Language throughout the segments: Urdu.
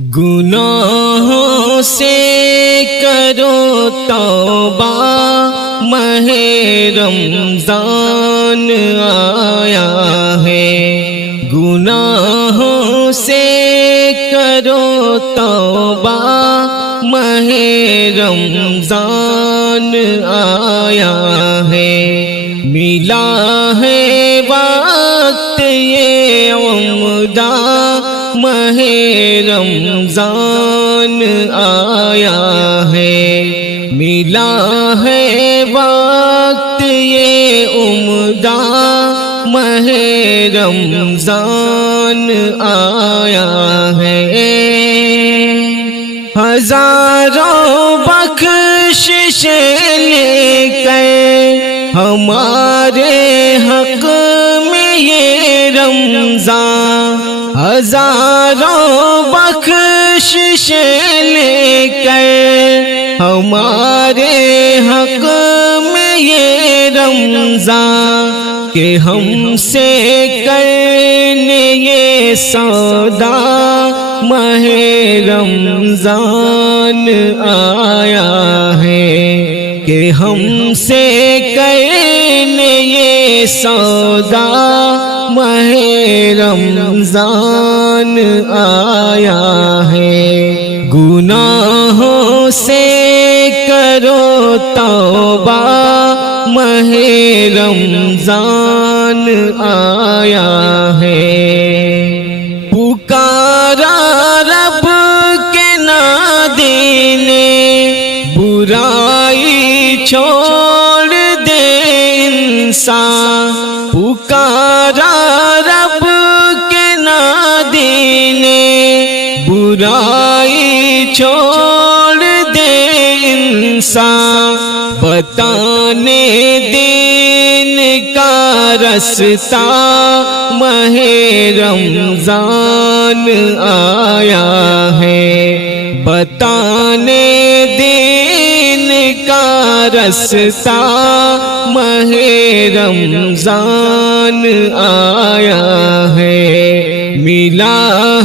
گناہوں سے کرو توبہ، ماہ رمضان آیا ہے۔ گناہوں سے کرو توبہ، ماہ رمضان آیا ہے۔ ملا ہے وقت یہ عمدہ، ماہ رمضان آیا ہے۔ ملا ہے وقت یہ عمدہ، ماہ رمضان آیا ہے۔ ہزاروں بخشش لے کر ہمارے حق میں یہ رمضان، ہزاروں بخشش لے کر ہمارے حق میں یہ رمضان، کہ ہم سے کرنے یہ سودا، ماہ رمضان آیا ہے۔ کہ ہم سے کرنے یہ سودا، ماہ رمضان آیا ہے۔ گناہوں سے کرو توبہ، ماہ رمضان آیا ہے۔ پکارا رب کے نادی نے، برائی چھوڑ دے انسان۔ پکارا رب کے نادی نے، برائی چھوڑ دے انسان۔ بتانے دین کا رستہ، ماہ رمضان آیا ہے۔ بتانے دین کا رستہ، ماہ رمضان آیا ہے۔ ملا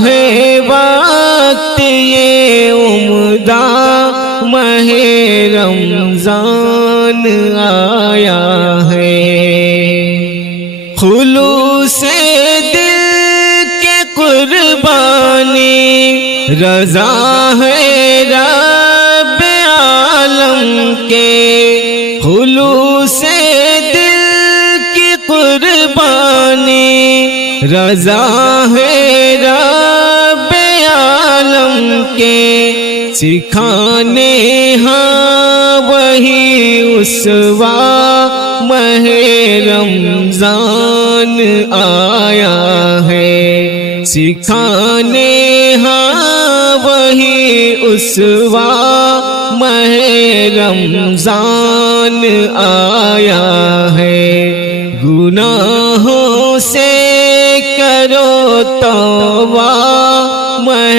ہے وقت یہ عمدہ، ماہ رمضان آیا ہے۔ خلوص دل کے قربانی رضا ہے رب عالم کے۔ خلوص دل کی قربانی رضا ہے رب عالم کے۔ سکھانے ہاں وہی اسوا، ماہ رمضان آیا ہے۔ سکھانے ہاں وہی اسوا، ماہ رمضان آیا ہے۔ گناہوں سے کرو توبہ، ماہ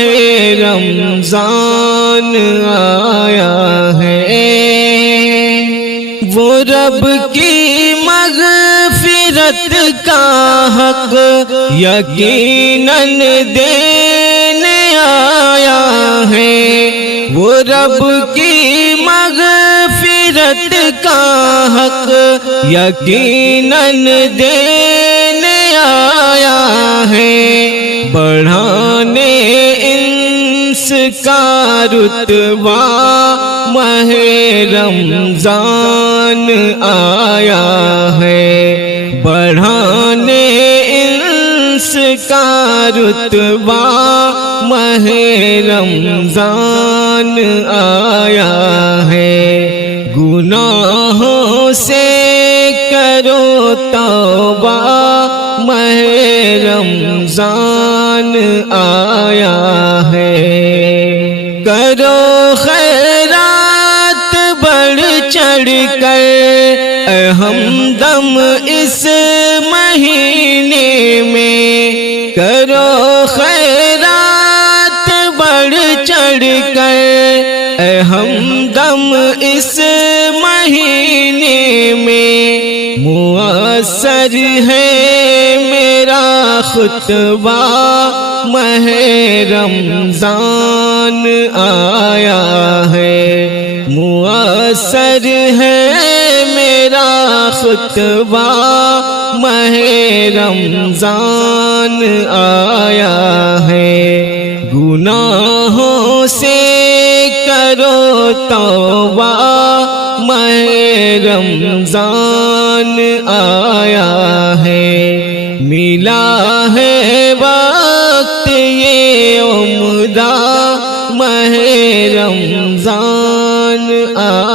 رمضان آیا ہے۔ وہ رب کی مغفرت کا حق یقیناً دینے آیا ہے۔ وہ رب کی مغفرت کا حق یقیناً دینے آیا ہے۔ بڑھانے انس کا رتبہ، ماہ رمضان آیا ہے۔ بڑھانے انس کا رتبہ، ماہ رمضان آیا ہے۔ گناہوں سے کرو توبہ، ماہ رمضان آیا ہے۔ کرو خیرات بڑھ چڑھ کر اے ہمدم اس مہینے میں۔ کرو خیرات بڑھ چڑھ کر اے ہمدم اس مہینے میں۔ مؤثر ہے میرا خطبہ، ماہ رمضان آیا ہے، مؤثر ہے میرا خطبہ، ماہ رمضان آیا ہے، گناہوں سے کرو توبہ، ماہ رمضان آیا ہے، ملا ہے وقت یہ عمدہ، ماہ رمضان آیا